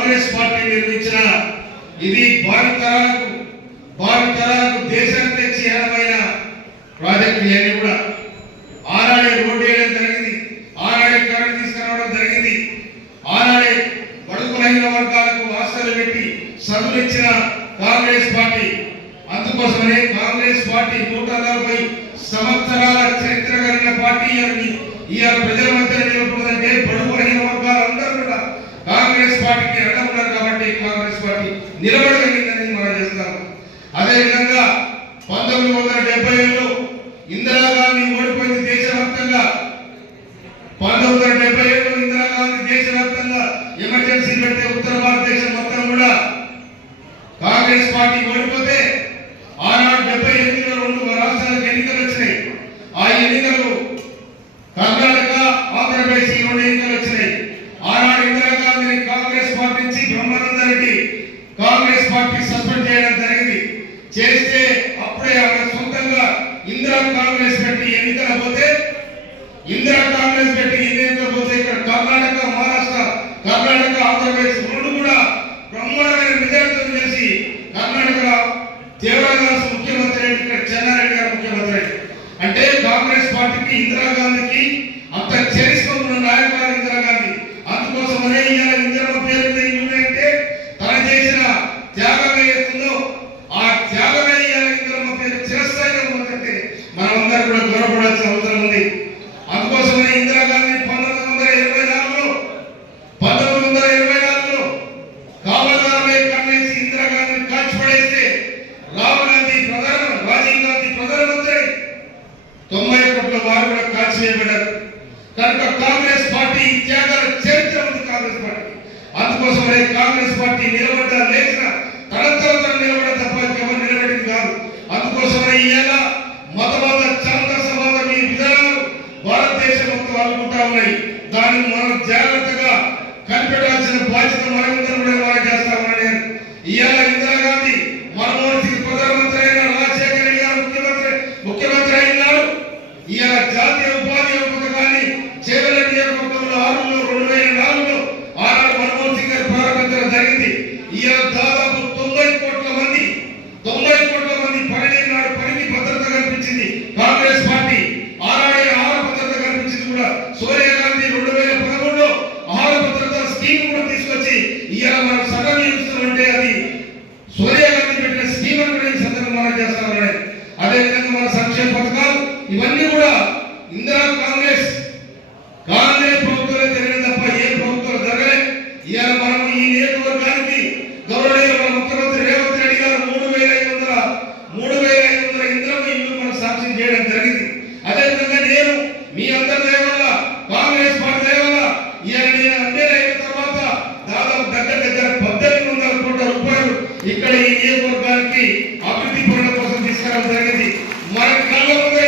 Congress party నిర్మించిన ఇది భావితరాలకు దేశానికి చిహ్నమైన ప్రాజెక్టు. ఇవన్నీ కూడా ఆనాడే రోడ్డు వేయడం జరిగింది, ఆనాడే కరెంట్ తీసుకురావడం జరిగింది, ఆనాడే బడుగు బలహీన వర్గాలకు ఆస్తులు పెట్టి చదువులు ఇచ్చిన కాంగ్రెస్ పార్టీ. అందుకోసమనే కాంగ్రెస్ పార్టీ 140 సంవత్సరాల చరిత్ర కలిగిన పార్టీ అని ఇవాళ ప్రజల మధ్య నిలబడుతుందంటే బడుగు బలహీన వర్గాలందరూ కూడా కాంగ్రెస్ పార్టీకి అడ్డం ఉన్నారు కాబట్టి కాంగ్రెస్ పార్టీ నిలబడగలిగిందని మనం చేస్తాం. అదేవిధంగా 1970లో ఇందిరాగాంధీ ఓడిపోయింది దేశవ్యాప్తంగా. 1977లో ఇందిరాగాంధీ దేశవ్యాప్తంగా ఎమర్జెన్సీ పెడితే ఉత్తర భారతదేశం మొత్తం కూడా కాంగ్రెస్ పార్టీ ఓడిపోతే ఆనాడు 78లో 2 రాష్ట్రాలకు ఎన్నికలు వచ్చినాయి. ఆ ఎన్నికలు కర్ణాటక, ఆంధ్రప్రదేశ్ 2 ఎన్నికలు వచ్చినాయి. ఆనాడు ఇందిరాగాంధీని కాంగ్రెస్ పార్టీ నుంచి బ్రహ్మానంద రెడ్డి కాంగ్రెస్ పార్టీ సస్పెండ్ చేయడం జరిగింది. చేస్తే అప్పుడే ఆమె సొంతంగా ఇందిరా కాంగ్రెస్ పెట్టి ఎన్నికల పోతే ఇక్కడ కర్ణాటక, మహారాష్ట్ర, కర్ణాటక, ఆంధ్రప్రదేశ్ 2 కూడా బ్రహ్మాండమైన మెజారిటీతో చేసి కర్ణాటకలో దేవరాజు ముఖ్యమంత్రి, ఇక్కడ చెన్నారెడ్డి గారు ముఖ్యమంత్రి. అంటే కాంగ్రెస్ పార్టీకి ఇందిరాగాంధీకి అంత చరిత్ర ఉన్న నాయకురాలు ఇందిరాగాంధీ. అందుకోసమనే ఇవాళ ఇందిరమ్మ పేరు అంటే తన చేసిన త్యాగం ఏదైతుందో ఆ త్యాగమే ఇవాళ ఇందిరమ్మ పేరు చిరస్థాయిగా ఉందంటే మనం అందరూ కూడా గౌరవపడాల్సిన అవసరం ఉంది. అందుకోసమనే ఇందిరాగాంధీ 1924లో కావలదారులే కన్నేసి ఇందిరాగాంధీని కాల్చిపడేస్తే రాజీవ్ గాంధీ ప్రధానమంత్రి 90 కోట్ల వారు కూడా కాల్చివేయబడ్డారు. కనుక కాంగ్రెస్ పార్టీ త్యాగాల చరిత్ర ఉంది కాంగ్రెస్ పార్టీ. అందుకోసమే కాంగ్రెస్ పార్టీ నిలబడ్డ లేచిన తనంతరం నిలబడ్డ తప్ప ఎవరు నిలబడింది కాదు. అందుకోసమే ఇవాళ మతవాద ఛాందసవాద మీ విధానాలు భారతదేశం మొత్తం అల్లుకుంటా ఉన్నాయి. దాన్ని మనం జాగ్రత్తగా కనిపెట్టాల్సిన బాధ్యత మనమందరం కూడా మనం చేస్తామని ఇవాళ ఇందిరాగాంధీ మన్మోహన్ సింగ్ ప్రధానమంత్రి అయిన రాజశేఖర రెడ్డి గారు ముఖ్యమంత్రి అయినాడు. ఇవాళ జాతీయ ఉపాధి పథకాన్ని చేవెళ్ల నియోజకవర్గంలో 2004లో ఆనాడు మన్మోహన్ సింగ్ గారు ప్రారంభించడం జరిగింది. ఇవాళ దాదాపు 90 కోట్ల మంది పని నాడు పనికి భద్రత కల్పించింది కాంగ్రెస్ పార్టీ. ఆనాడే ఆహార భద్రత కల్పించింది కూడా సోనియా గాంధీ 2013లో ఆహార భద్రత స్కీమ్ కూడా తీసుకొచ్చి ఇవాళ మనం సగం చూస్తున్నామంటే అది సోనియా గాంధీ పెట్టిన స్కీమ్ అని కూడా ఈ సందర్భంగా మనం చేస్తామని. అదేవిధంగా మన సంక్షేమ పథకాలు ఇవన్నీ కూడా కాంగ్రెస్ ప్రభుత్వంలో జరిగిన తప్ప ఏ ప్రభుత్వం జరగలే. ఇవాళ మనం ఈ నియోజకవర్గానికి గౌరవనీయ మన ముఖ్యమంత్రి రేవంత్ రెడ్డి గారు 3,500 ఇందిరమ్మ ఇల్లు మనం సాక్షి చేయడం జరిగింది. అదేవిధంగా నేను మీ అందరి దయ వల్ల కాంగ్రెస్ పార్టీ దయ వల్ల ఇవాళ నేను ఎమ్మెల్యే అయిన తర్వాత దాదాపు దగ్గర 1,800 కోట్ల రూపాయలు ఇక్కడ ఈ నియోజకవర్గానికి అభివృద్ధి పనుల కోసం తీసుకురావడం జరిగింది. మన కళ్ళ ముందే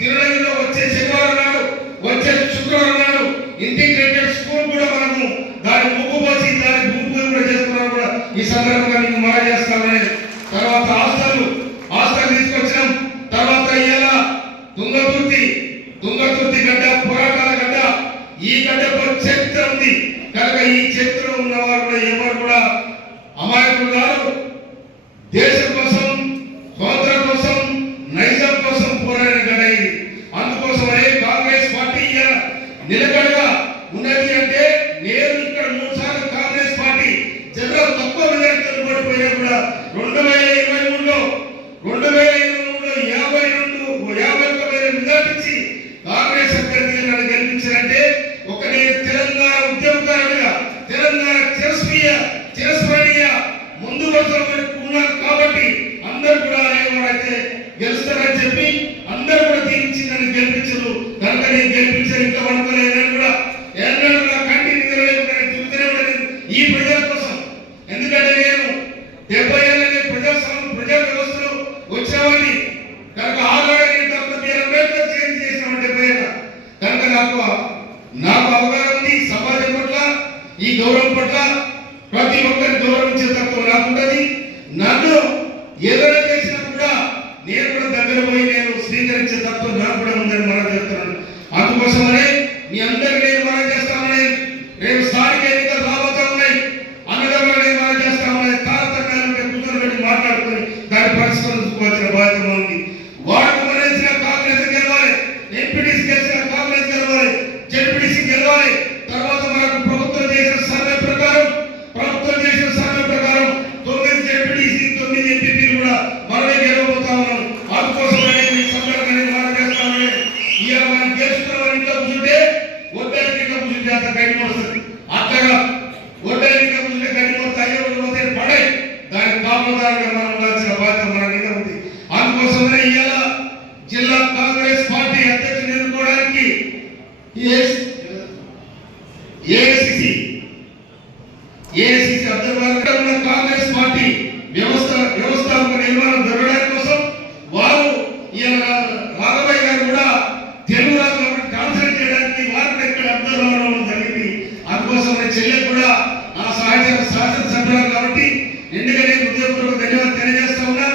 తిరునగిరిలో వచ్చే శనివారం నాడు, వచ్చే శుక్రవారం నాడు ఇంటిగ్రేటెడ్ స్కూల్ కూడా మనము దాని ముగ్గు పోసి దాని భూమి పూజ కూడా చేసుకున్నాం కూడా ఈ సందర్భంగా మీకు మనం చేస్తామని. తర్వాత హాస్టల్ తీసుకొచ్చినాం. తర్వాత ఇవాళ తుంగతుర్తి గడ్డ పోరాటాల గడ్డ, ఈ గడ్డకు చరిత్ర ఉంది. కనుక ఈ చరిత్ర ఉన్నవారు కూడా ఎవరు కూడా అమాయకులు కాదు. దేశం కోసం, స్వాతంత్రం కోసం, నైజం కోసం పోరాడిన గడ్డ ఇది. అందుకోసమనే కాంగ్రెస్ పార్టీ నిలబడగా ఉన్నది అంటే నేను ఇక్కడ 3 సార్లు కాంగ్రెస్ పార్టీ జనరల్ తక్కువ మెజారిటీతో ఓడిపోయినా కూడా 2023లో 51,000 మెజారిటీ కాంగ్రెస్ అభ్యర్థిగా నన్ను గెలిపించారంటే ఒక నేను తెలంగాణ ఉద్యమకారుడిగా, తెలంగాణ చిరస్మరణీయ ముందు వరుసలో ఉన్నాను కాబట్టి అందరూ కూడా ఎవరైతే గెలుస్తారని చెప్పి అందరూ కూడా దీనికి నన్ను గెలిపించరు. కనుక నేను గెలిపించాను ఇంకా అనుకోలేదని కూడా ఎన్నడూ నా కంటి తిరుగుతూనే ఉండదు ఈ ప్రజల కోసం. ఎందుకంటే నేను 70 ఏళ్ళని ప్రజా వ్యవస్థలో వచ్చేవాడిని. కనుక ఆనాడే నేను డాక్టర్ బిఆర్ అంబేద్కర్ చేంజ్ చేసిన 70 ఏళ్ళ. కనుక నాకు అవగాహన ఉంది సమాజం పట్ల, ఈ గౌరవం పట్ల. ప్రతి ఒక్కరిని గౌరవించే తత్వం నాకుంటది. నన్ను ఏదైనా చేసినా కూడా నేను కూడా దగ్గర పోయి నేను స్వీకరించే తత్వం నాకు కూడా ఉందని మనం చెప్తున్నాను. అందుకోసమనే మీ అందరికీ నేను మనం చేస్తామని రేపు స్థానిక ఎన్నికలు రాబోతా ఏఐసిసి అభ్యర్థులుగా ఉన్న కాంగ్రెస్ పార్టీ వ్యవస్థాపక నిర్మాణం జరగడానికి కోసం వారు రాఘవయ్య గారు కూడా తెలుగు రాష్ట్రంలో కాన్సన్ట్రేట్ చేయడానికి వారు ఇక్కడ అభ్యర్థులు జరిగింది. అందుకోసం చెల్లె కూడా ఆ శాసనసభ్యులు కాబట్టి నిండుగా నేను హృదయపూర్వక ధన్యవాదాలు తెలియజేస్తా ఉన్నా.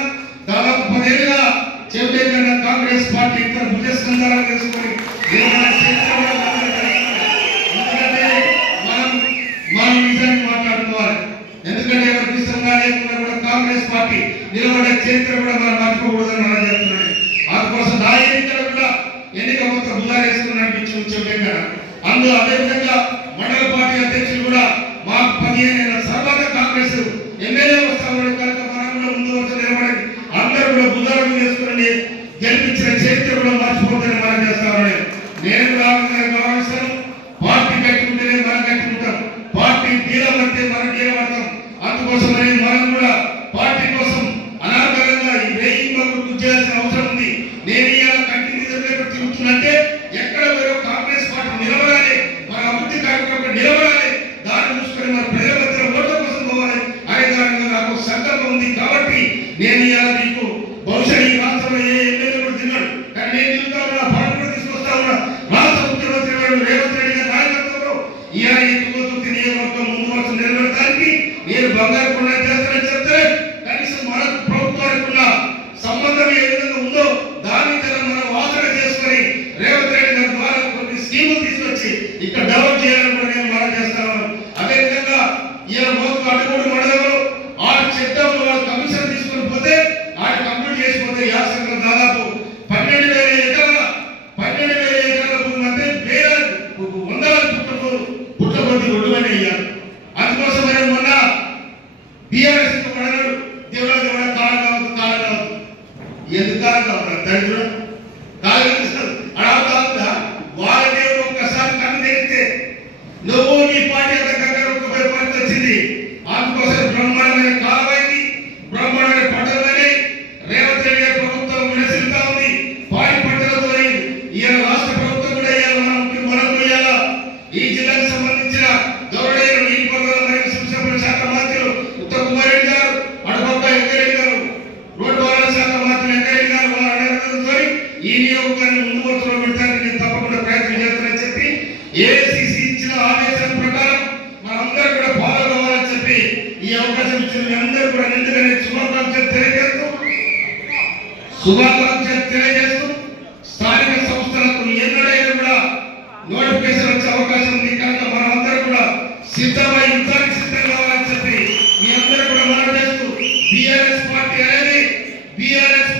దాదాపు 10 ఏళ్ళుగా చెవిటేకన్నా కాంగ్రెస్ పార్టీ ఇతర భుజస్కంధాలను తీసుకొని ఎందుకంటే మనం నిజాన్ని మాట్లాడుకోవాలి. ఎందుకంటే ఎవరికి ఇష్టంగా లేకుండా కూడా కాంగ్రెస్ పార్టీ నిలబడే చరిత్ర కూడా మనం మర్చిపోకూడదని మనం చెప్తున్నాం. అందుకోసం నా ఎన్నికలు కూడా ఎన్నిక మొత్తం బుధాలు వేసుకుని నడిపించి చెవిటేకన్నా అందులో అదేవిధంగా మండల పార్టీ అధ్యక్షులు కూడా మాకు 15 ఏళ్ళ తర్వాత కాంగ్రెస్ ఎమ్మెల్యే వస్తామని కనుక మనం కూడా ముందు వచ్చి నిలబడి అందరూ కూడా బుధాలు వేసుకుని గెలిపించిన చరిత్ర కూడా మర్చిపోతుందని మనం చేస్తామని నేను కూడా గౌరవిస్తాను. పార్టీ కట్టుకుంటేనే మనం కట్టుకుంటాం, పార్టీ తీరబడితే మనం తీరబడతాం. అందుకోసమని మనం కూడా పార్టీ కోసం అనాథరంగా ఈ వేయింగ్ కృషి చేయాల్సిన అవసరం ఉంది. నేను ఇలా కంటిన్యూ తిరుగుతున్నంటే ఎక్కడ వేరో కాంగ్రెస్ పార్టీ నిలబడాలి, మన అభివృద్ధి కార్యక్రమం నిలబడాలి, దాన్ని చూసుకొని మన ప్రజల మధ్య ఓట్ల కోసం పోవాలి అనే దాని నాకు సంకల్పం ఉంది. కాబట్టి నేను ఇలా మీకు బహుశా ఈ రాష్ట్రంలో ఏ ఎమ్మెల్యే కూడా తిన్నాడు, కానీ నేను తిరుగుతా ఉన్నా, పార్టీ కూడా తీసుకొస్తా ఉన్నా. రాష్ట్ర ముఖ్యమంత్రి రేవంత్ రెడ్డి గారి నాయకత్వంలో ఇలా ఈ తుంగతుర్తి నియోజకవర్గం ముందు వరుస నిలబెడతానికి నేను బంగారు కొండ చేస్తానని చెప్తే కనీసం మన ప్రభుత్వానికి ఉన్న సంబంధం ఏ విధంగా ఉందో దాన్ని మనం వాసన చేసుకొని రేవంత్ రెడ్డి గారి ద్వారా కొన్ని స్కీములు తీసుకొచ్చి ఇక్కడ డెవలప్ చేయాలని కూడా నేను మనం చేస్తా ఉన్నాను. అదేవిధంగా ఇలా మోసం అడ్డుకోడు మండలంలో ఆ చట్టంలో వాళ్ళు కమిషన్ తీసుకొని పోతే ఆడి కంప్లీట్ చేసిపోతే యాసంలో దాదాపు 12,000 ఎకరాల భూమి అంటే వందల పుట్ల కొద్ది ఒడ్డుమని అయ్యారు. అందుకోసం మొన్న బీఆర్ఎస్ పడగాడు దేవుడా దేవుడా కాలం కావద్దు ఎందుకు కాలం కావాలి దరిద్రుడు అడవుతా వాళ్ళ దేవుడు ఒక్కసారి కన్ను తెరిస్తే నువ్వు నీ పార్టీ అంతకంగా ఒక పరిస్థితి వచ్చింది. అందుకోసం బ్రహ్మాండమైన కాలమైంది, బ్రహ్మాండమైన పంటలనే రేవంత్ రెడ్డి గారి ప్రభుత్వం వినసిల్తా ఉంది. పాడి పంటలతో ఇవాళ రాష్ట్ర ప్రభుత్వం కూడా మనం పోయాలా. ఈ జిల్లాకు సంబంధించిన గౌరవ నీటిపారుదల మరియు శిశుసంక్షేమ శాఖ మంత్రులు ఉత్తమ్ కుమార్ రెడ్డి గారు, అడపక్క వెంకరెడ్డి గారు, రోడ్డు రవాణా శాఖ మంత్రి వెంకరెడ్డి గారు వారి అడగడంతో ఈ నియోజకవర్గాన్ని ముందు వరుసలో పెట్టడానికి నేను తప్పకుండా ప్రయత్నం చేస్తానని చెప్పి ఏఐసిసి ఇచ్చిన ఆదేశాల ప్రకారం మనందరూ కూడా ఫాలో కావాలని చెప్పి ఈ అవకాశం ఇచ్చిన మీ అందరూ కూడా నిండుగా శుభాకాంక్షలు తెలియజేస్తూ స్థానిక సంస్థలకు ఎన్నడైనా కూడా నోటిఫికేషన్ వచ్చే అవకాశం ఉంది కనుక మనమందరూ కూడా సిద్ధమై యుద్ధానికి సిద్ధం కావాలని చెప్పి మీ అందరూ కూడా మనం చేస్తూ బీఆర్ఎస్ పార్టీ అనేది టీఆర్ఎస్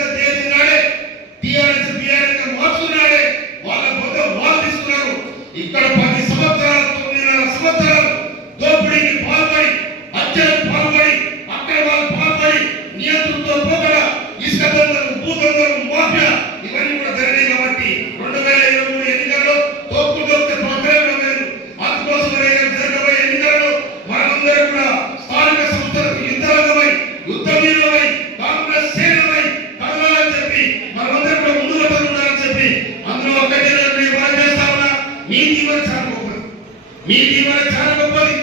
గా చేసినాడే, టీఆర్ఎస్ గా మార్చుకున్నాడే. వాళ్ళ పొద్దు వాళ్ళు తీసుకున్నారు. ఇక్కడ 10 సంవత్సరాలు 9.5 సంవత్సరాలు దోపిడీకి పాల్పడి, హత్యలకు పాల్పడి, అక్రమాలకు పాల్పడి, నియంత్రణతో పోగడ ఇసుక దందలు, భూదందలు, మాఫియా ఇవన్నీ కూడా జరిగాయి. కాబట్టి 2023 ఎన్నికల్లో తోపు దొరికితే ప్రోగ్రాంలో లేదు. అందుకోసం జరగబోయే ఎన్నికల్లో మనమందరం కూడా స్థానిక సంస్థలకు యుద్ధవీరులమై కాంగ్రెస్ సేనమై కదలాలని చెప్పి మనమందరం కూడా ముందు వద్దలు ఉండాలని చెప్పి అందులో ఒకటి మనం చేస్తా ఉన్నా. మీ దీవెన చాలా గొప్పది.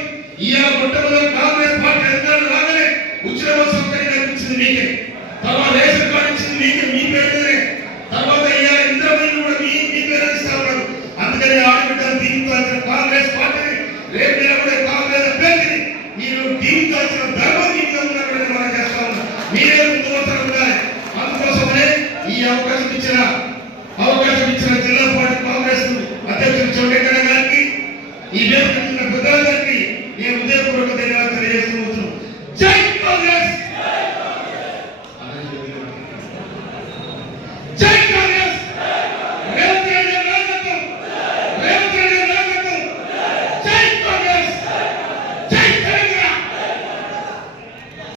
ఇవాళ మొట్టమొదటి కాంగ్రెస్ పార్టీ అధికారులు రాగానే ఉచిత బస్సు సౌకర్యం కల్పించింది మీకే, తర్వాత రేషన్ కార్డు ఇచ్చింది మీకే, మీ పేరునే, తర్వాత ఇవాళ ఇంద్రమీలు కూడా మీ పేరు ఇస్తా ఉన్నారు. అందుకని ఆడబిడ్డలు దీవించాల్సిన కాంగ్రెస్ పార్టీని, రేపు నిలబడే కాంగ్రెస్ అభ్యర్థిని మీరు దీవించాల్సిన ధర్మం మీకు ఉన్నటువంటి మనం చేస్తా ఉన్నాం. మీరే ముందు వరుసలో ఉండాలి. అందుకోసమే ఈ అవకాశం ఇచ్చిన జిల్లా పార్టీ కాంగ్రెస్ అధ్యక్షుడు చౌటెక్కన గారికి, ఈ వేదిక పెద్దలందరికీ నేను హృదయపూర్వక ధన్యవాదాలు తెలియజేస్తున్నాను.